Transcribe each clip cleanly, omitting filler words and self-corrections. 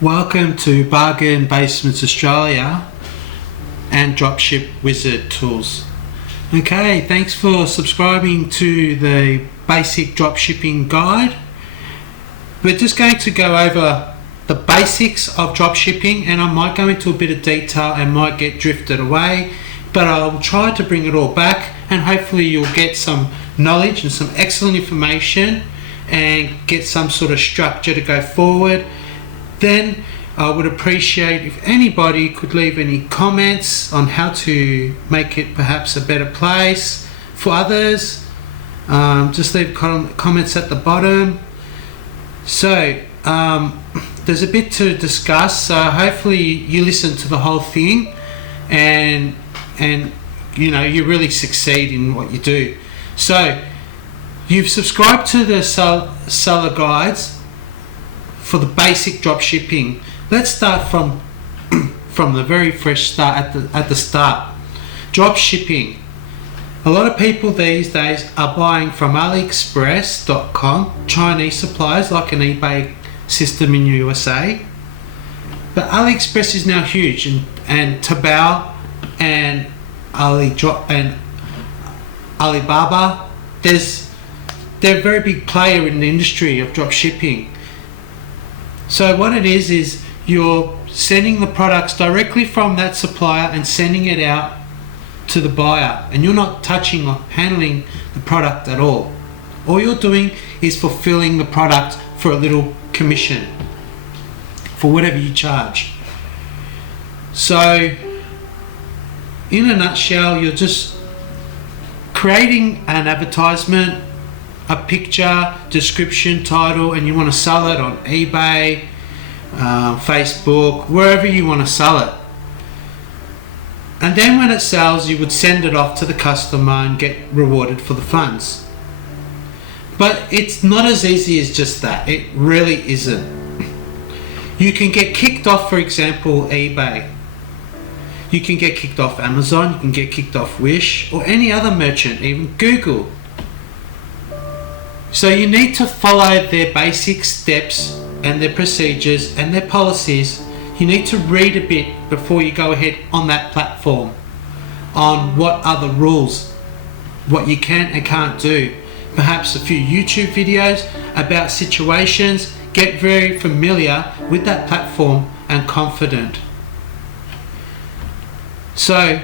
Welcome to Bargain Basements Australia and Dropship Wizard Tools. Okay, thanks for subscribing to the basic dropshipping guide. We're just going to go over the basics of dropshipping, and I might go into a bit of detail and might get drifted away, but I'll try to bring it all back, and hopefully you'll get some knowledge and some excellent information and get some sort of structure to go forward. Then I would appreciate if anybody could leave any comments on how to make it perhaps a better place for others. Just leave comments at the bottom. So there's a bit to discuss, so hopefully you listen to the whole thing and you know, you really succeed in what you do. So you've subscribed to the seller guides for the basic drop shipping. Let's start from the very fresh start at the start. Drop shipping. A lot of people these days are buying from AliExpress.com, Chinese suppliers like an eBay system in USA. But AliExpress is now huge, and Taobao and Alibaba, they're a very big player in the industry of drop shipping. So what it is you're sending the products directly from that supplier and sending it out to the buyer, and you're not touching or handling the product at all. All you're doing is fulfilling the product for a little commission for whatever you charge. So in a nutshell, you're just creating an advertisement, a picture, description, title, and you want to sell it on eBay, Facebook, wherever you want to sell it. And then when it sells, you would send it off to the customer and get rewarded for the funds. But it's not as easy as just that. It really isn't. You can get kicked off, for example, eBay. You can get kicked off Amazon, you can get kicked off Wish, or any other merchant, even Google. So you need to follow their basic steps and their procedures and their policies. You need to read a bit before you go ahead on that platform on what are the rules, what you can and can't do. Perhaps a few YouTube videos about situations. Get very familiar with that platform and confident. So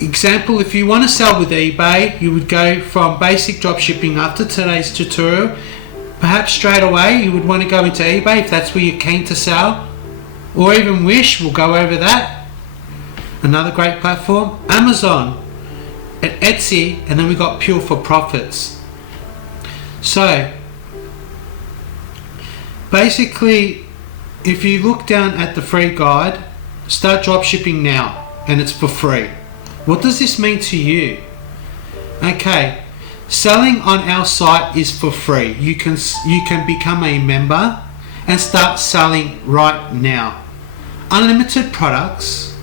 example, if you want to sell with eBay, you would go from basic dropshipping after today's tutorial. Perhaps straight away you would want to go into eBay if that's where you're keen to sell, or even Wish, we'll go over that. Another great platform, Amazon and Etsy, and then we got Pure for Profits. So basically, if you look down at the free guide, start dropshipping now, and it's for free. What does this mean to you? Okay, selling on our site is for free. You can become a member and start selling right now. Unlimited products,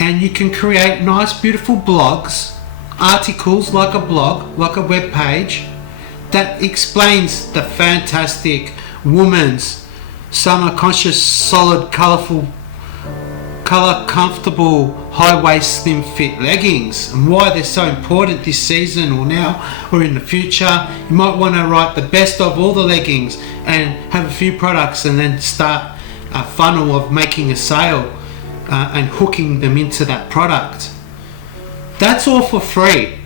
and you can create nice beautiful blogs, articles like a blog, like a web page that explains the fantastic women's summer conscious, solid, colour comfortable high waist slim fit leggings and why they're so important this season or now or in the future. You might want to write the best of all the leggings and have a few products and then start a funnel of making a sale and hooking them into that product. That's all for free.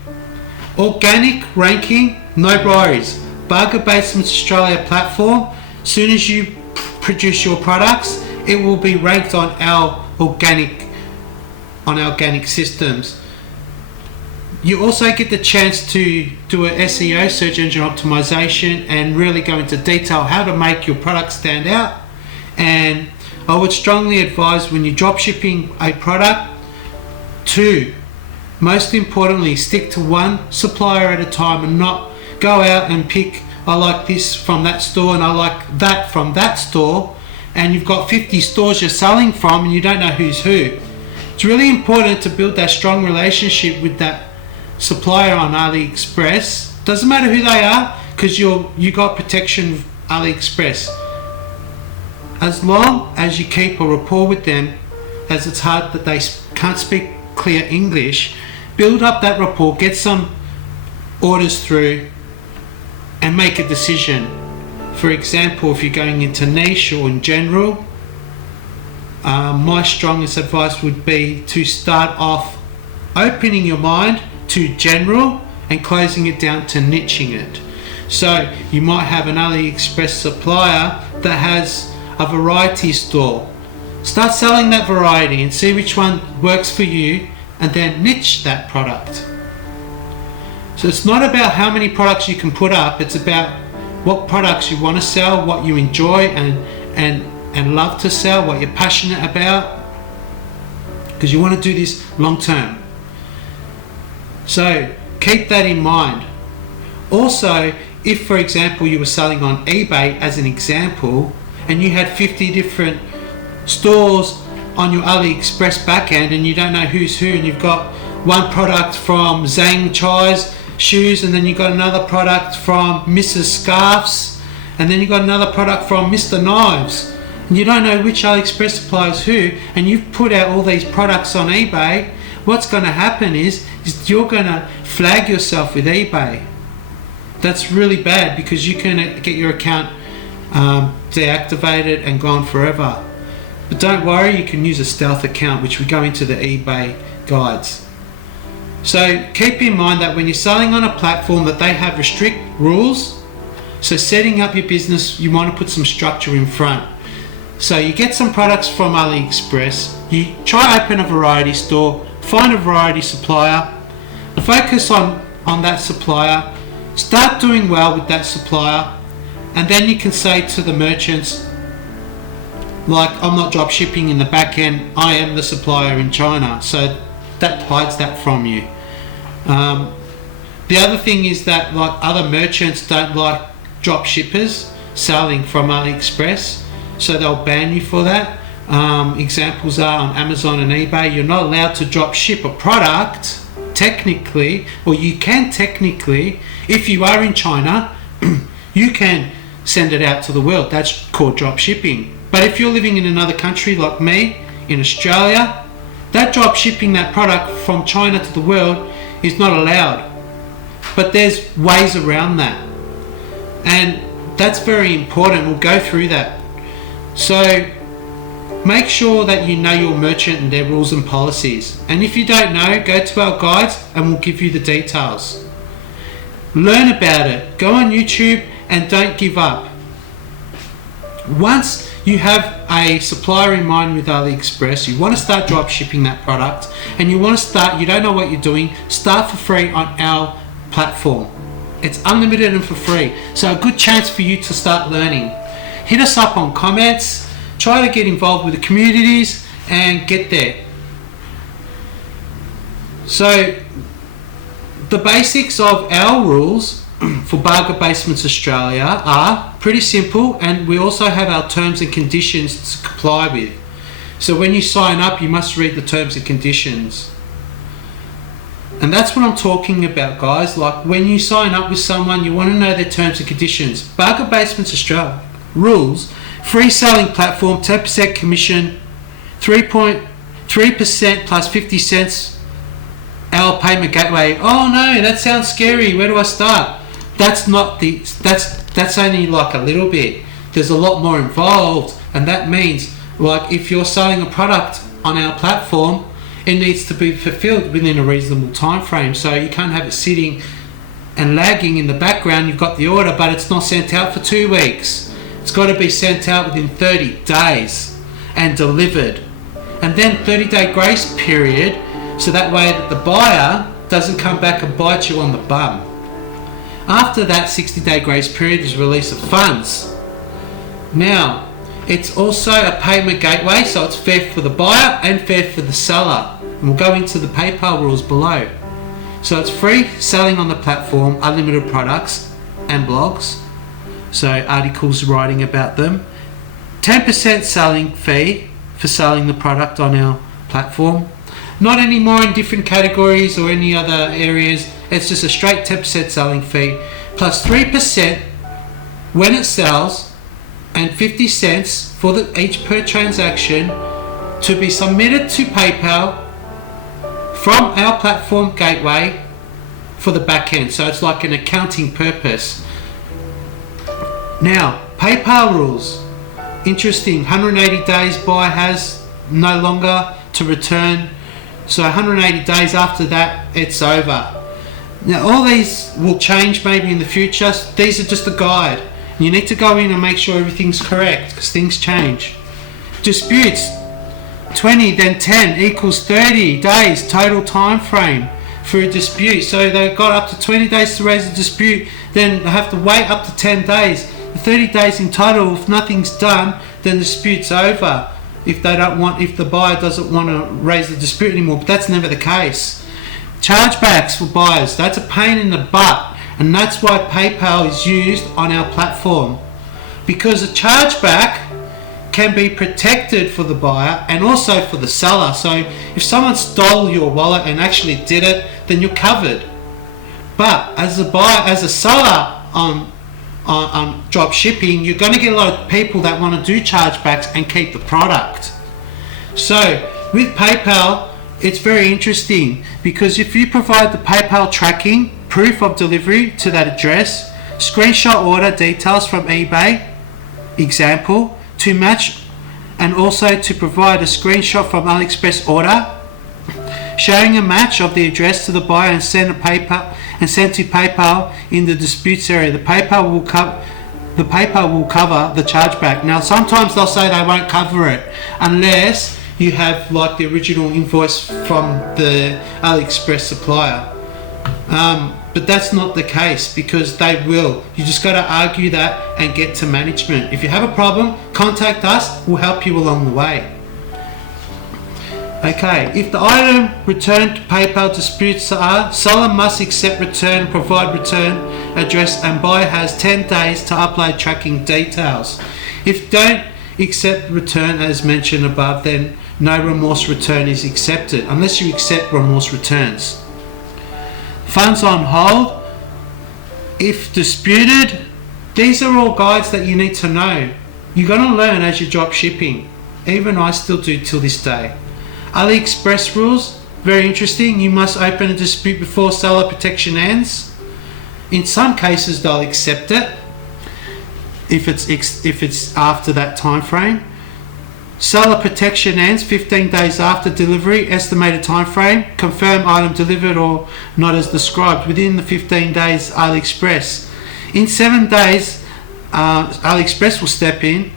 Organic ranking, no worries. Bargain Basements Australia platform, soon as you produce your products, it will be ranked on our organic systems. You also get the chance to do a SEO, search engine optimization, and really go into detail how to make your product stand out. And I would strongly advise, when you're drop shipping a product, to most importantly stick to one supplier at a time and not go out and pick, I like this from that store and I like that from that store, and you've got 50 stores you're selling from and you don't know who's who. It's really important to build that strong relationship with that supplier on AliExpress. Doesn't matter who they are, because you got protection with AliExpress. As long as you keep a rapport with them, as it's hard that they can't speak clear English, build up that rapport, get some orders through, and make a decision. For example, if you're going into niche or in general, my strongest advice would be to start off opening your mind to general and closing it down to niching it. So you might have an AliExpress supplier that has a variety store. Start selling that variety and see which one works for you, and then niche that product. So it's not about how many products you can put up, it's about what products you want to sell, what you enjoy and love to sell, what you're passionate about, because you want to do this long term. So keep that in mind. Also, if for example you were selling on eBay as an example, and you had 50 different stores on your AliExpress backend and you don't know who's who, and you've got one product from Zhang Chai's shoes, and then you've got another product from Mrs. Scarfs, and then you've got another product from Mr. Knives, and you don't know which AliExpress supplier is who, and you've put out all these products on eBay, what's going to happen is you're going to flag yourself with eBay. That's really bad, because you can get your account deactivated and gone forever. But don't worry, you can use a stealth account, which we go into the eBay guides. So keep in mind that when you're selling on a platform that they have strict rules, so setting up your business, you want to put some structure in front. So you get some products from AliExpress, you try open a variety store, find a variety supplier, focus on that supplier, start doing well with that supplier, and then you can say to the merchants, like, I'm not drop shipping in the back end, I am the supplier in China. So that hides that from you. The other thing is that, like, other merchants don't like drop shippers selling from AliExpress, so they'll ban you for that. Examples are on Amazon and eBay, you're not allowed to drop ship a product technically, or you can technically, if you are in China, you can send it out to the world. That's called drop shipping. But if you're living in another country like me, in Australia, that drop shipping that product from China to the world is not allowed. But there's ways around that, and that's very important. We'll go through that. So make sure that you know your merchant and their rules and policies. And if you don't know, go to our guides and we'll give you the details. Learn about it. Go on YouTube and don't give up. Once you have a supplier in mind with AliExpress, you want to start drop shipping that product, and you want to start, you don't know what you're doing, start for free on our platform. It's unlimited and for free. So a good chance for you to start learning. Hit us up on comments, try to get involved with the communities and get there. So the basics of our rules for Bargain Basements Australia are pretty simple, and we also have our terms and conditions to comply with. So when you sign up, you must read the terms and conditions. And that's what I'm talking about, guys. Like, when you sign up with someone, you want to know their terms and conditions. Bargain Basements Australia rules: free selling platform, 10% commission, 3.3% plus 50 cents our payment gateway. Oh no, that sounds scary. Where do I start? That's not the, that's only like a little bit. There's a lot more involved, and that means, like, if you're selling a product on our platform, it needs to be fulfilled within a reasonable time frame. So you can't have it sitting and lagging in the background. You've got the order, but it's not sent out for 2 weeks. It's got to be sent out within 30 days and delivered. And then 30-day grace period, so that way that the buyer doesn't come back and bite you on the bum. After that 60-day grace period is release of funds. Now, it's also a payment gateway, so it's fair for the buyer and fair for the seller. And we'll go into the PayPal rules below. So it's free selling on the platform, unlimited products and blogs, so articles writing about them. 10% selling fee for selling the product on our platform. Not anymore in different categories or any other areas. It's just a straight 10% selling fee plus 3% when it sells and 50 cents for each per transaction to be submitted to PayPal from our platform gateway for the back end. So it's like an accounting purpose. Now, PayPal rules. Interesting. 180 days buyer has no longer to return. So 180 days after that, it's over. Now, all these will change maybe in the future. These are just a guide. You need to go in and make sure everything's correct because things change. Disputes. 20 then 10 equals 30 days total time frame for a dispute. So they've got up to 20 days to raise a dispute, then they have to wait up to 10 days. The 30 days in total, if nothing's done, then the dispute's over. If the buyer doesn't want to raise the dispute anymore, but that's never the case. Chargebacks for buyers, that's a pain in the butt, and that's why PayPal is used on our platform, because a chargeback can be protected for the buyer and also for the seller. So if someone stole your wallet and actually did it, then you're covered. But as a seller on drop shipping, you're going to get a lot of people that want to do chargebacks and keep the product. So with PayPal, it's very interesting because if you provide the PayPal tracking, proof of delivery to that address, screenshot order details from eBay, example, to match, and also to provide a screenshot from AliExpress order showing a match of the address to the buyer and send to PayPal in the disputes area. The PayPal will cover the chargeback. Now sometimes they'll say they won't cover it unless you have like the original invoice from the AliExpress supplier. But that's not the case because they will. You just got to argue that and get to management. If you have a problem, contact us. We'll help you along the way. Okay, if the item returned to PayPal disputes are, seller must accept return, provide return address, and buyer has 10 days to upload tracking details. If don't accept return as mentioned above, then no remorse return is accepted unless you accept remorse returns. Funds on hold, if disputed, these are all guides that you need to know. You're going to learn as you drop shipping. Even I still do till this day. AliExpress rules, very interesting. You must open a dispute before seller protection ends. In some cases they'll accept it if it's after that time frame. Seller protection ends 15 days after delivery, estimated time frame. Confirm item delivered or not as described within the 15 days AliExpress. In 7 days, AliExpress will step in,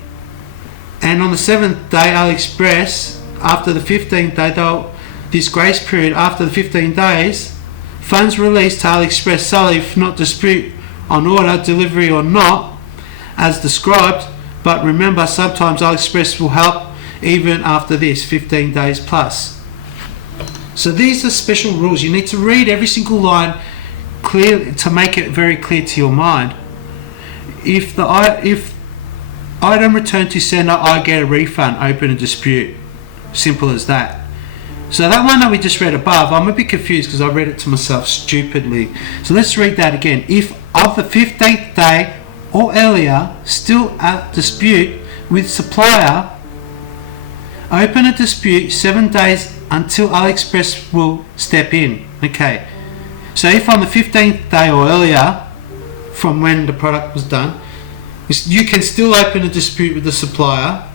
and on the 7th day, AliExpress, after the 15th day, this grace period after the 15 days, funds released to AliExpress seller if not dispute on order, delivery or not, as described. But remember, sometimes AliExpress will help even after this 15 days plus. So these are special rules. You need to read every single line clearly to make it very clear to your mind. If item returned to sender, I get a refund, open a dispute. Simple as that. So that one that we just read above, I'm a bit confused because I read it to myself stupidly. So let's read that again. If of the 15th day or earlier still at dispute with supplier, open a dispute 7 days until AliExpress will step in. Okay, so if on the 15th day or earlier from when the product was done, you can still open a dispute with the supplier,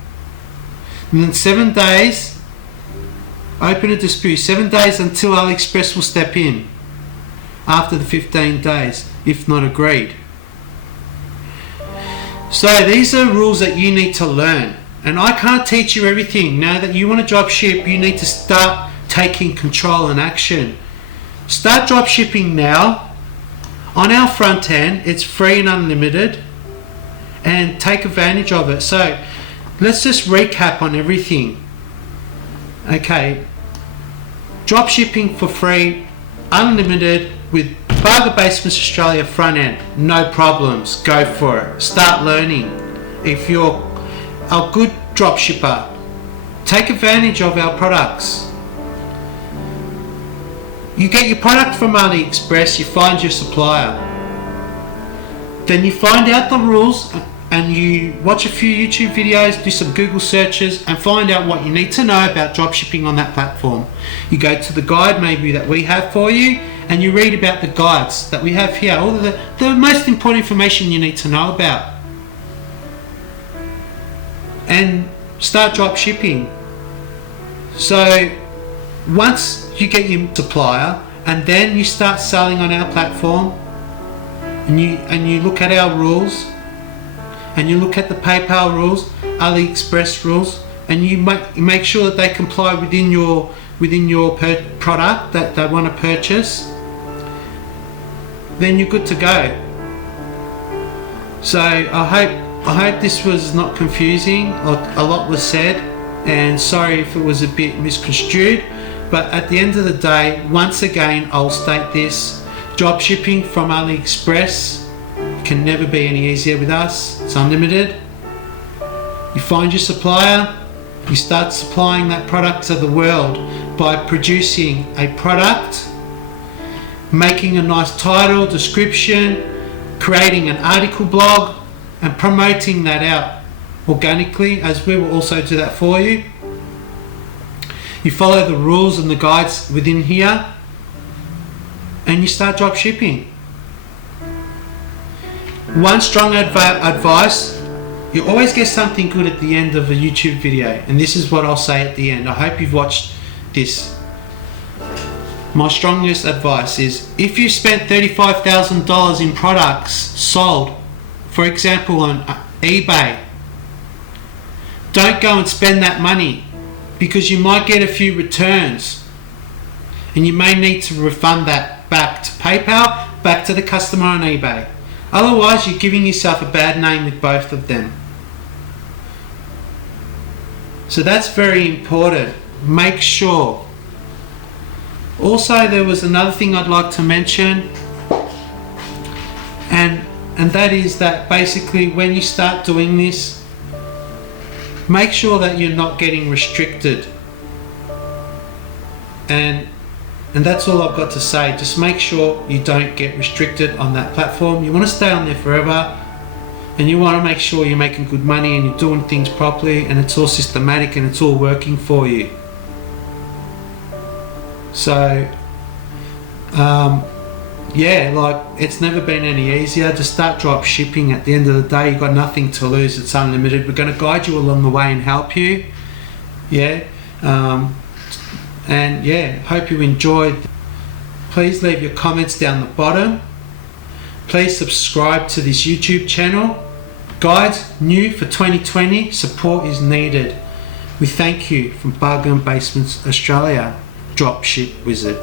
and then 7 days, open a dispute 7 days until AliExpress will step in after the 15 days if not agreed. So these are rules that you need to learn, and I can't teach you everything. Now that you want to drop ship, you need to start taking control and action. Start drop shipping now. On our front end, it's free and unlimited, and take advantage of it. So let's just recap on everything. Okay, drop shipping for free, unlimited, with Bargain Basements Australia front end, no problems. Go for it. Start learning. If you're a good drop shipper, take advantage of our products. You get your product from AliExpress, you find your supplier, then you find out the rules and you watch a few YouTube videos, do some Google searches, and find out what you need to know about dropshipping on that platform. You go to the guide maybe that we have for you, and you read about the guides that we have here, all of the most important information you need to know about. And start dropshipping. So once you get your supplier, and then you start selling on our platform, and you look at our rules, and you look at the PayPal rules, AliExpress rules, and you make sure that they comply within your product that they want to purchase, then you're good to go. So I hope this was not confusing. A lot was said, and sorry if it was a bit misconstrued, but at the end of the day, once again, I'll state this: dropshipping from AliExpress can never be any easier with us. It's unlimited. You find your supplier, you start supplying that product to the world by producing a product, making a nice title, description, creating an article blog, and promoting that out organically, as we will also do that for you. You follow the rules and the guides within here, and you start drop shipping. One strong advice: you always get something good at the end of a YouTube video, and this is what I'll say at the end. I hope you've watched this. My strongest advice is, if you spent $35,000 in products sold, for example on eBay, don't go and spend that money, because you might get a few returns, and you may need to refund that back to PayPal, back to the customer on eBay. Otherwise, you're giving yourself a bad name with both of them. So that's very important. Make sure. Also, there was another thing I'd like to mention, and that is that basically when you start doing this, make sure that you're not getting restricted. And that's all I've got to say. Just make sure you don't get restricted on that platform. You want to stay on there forever, and you want to make sure you're making good money and you're doing things properly, and it's all systematic and it's all working for you. So yeah, like, it's never been any easier. Just start drop shipping. At the end of the day, you've got nothing to lose. It's unlimited. We're going to guide you along the way and help you. Yeah. And yeah, hope you enjoyed. Please leave your comments down the bottom. Please subscribe to this YouTube channel. Guides new for 2020. Support is needed. We thank you from Bargain Basements Australia. Dropship Wizard.